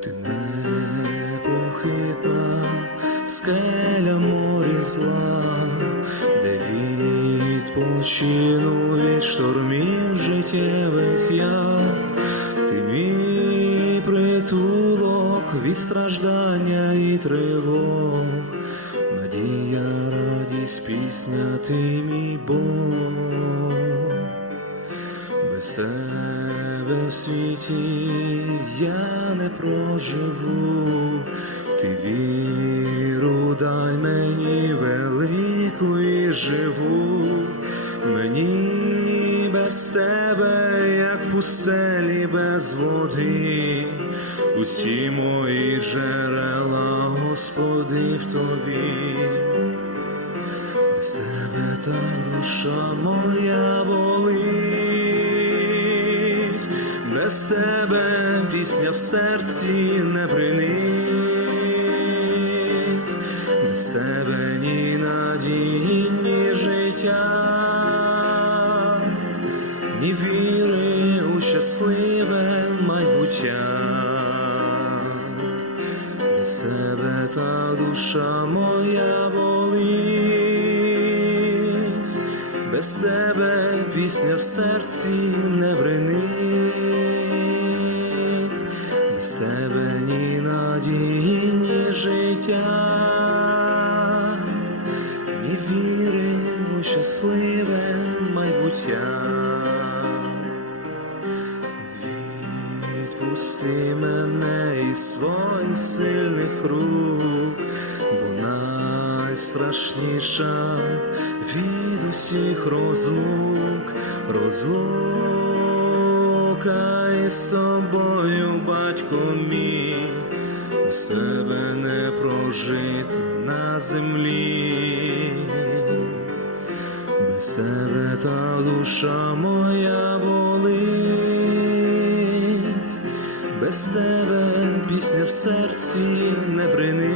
Ти непохитна скеля морі зла, де відпочину від штормів життєвих я, ти мій притулок від страждання і тривог, надія, радість, пісня, ти мій Бог, без тебе в світі я не проживу, ти віру дай мені велику і живу, мені без тебе, як в пустелі без води, усі мої джерела, Господи, в тобі. Без тебе так душа моя болить, без тебе пісня в серці не бринить, без тебе ні надії, ні життя, ні віри у щасливе майбуття. Без тебе та душа моя болить, без тебе пісня в серці не бринить, без тебе ні надії, ні життя, ні віри у щасливе майбуття. Відпусти мене із своїх сильних рук, бо найстрашніша від усіх розлук, розлука із тобою, батько мій, без тебе не прожити на землі. Без тебе та душа моя болить, без тебе пісня в серці не бринить,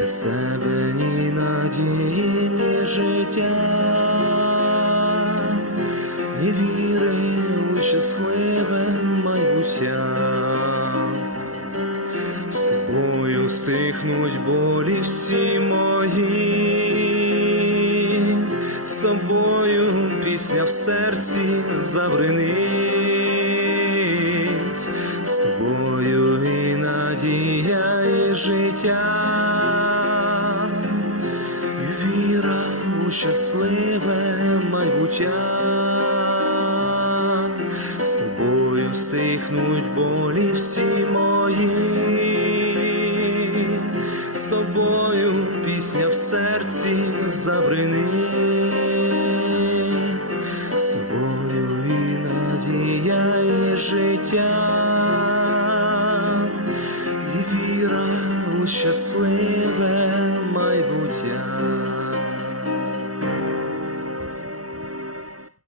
без тебе ні надії, ні життя, ні віри у щасливе майбуття. З тобою стихнуть болі всі мої, з тобою пісня в серці забринить, з тобою і надія, і життя, і віра у щасливе майбуття стихнуть болі всі мої, з тобою пісня в серці забринить, з тобою і надія, і життя, і віра у щасливе майбуття.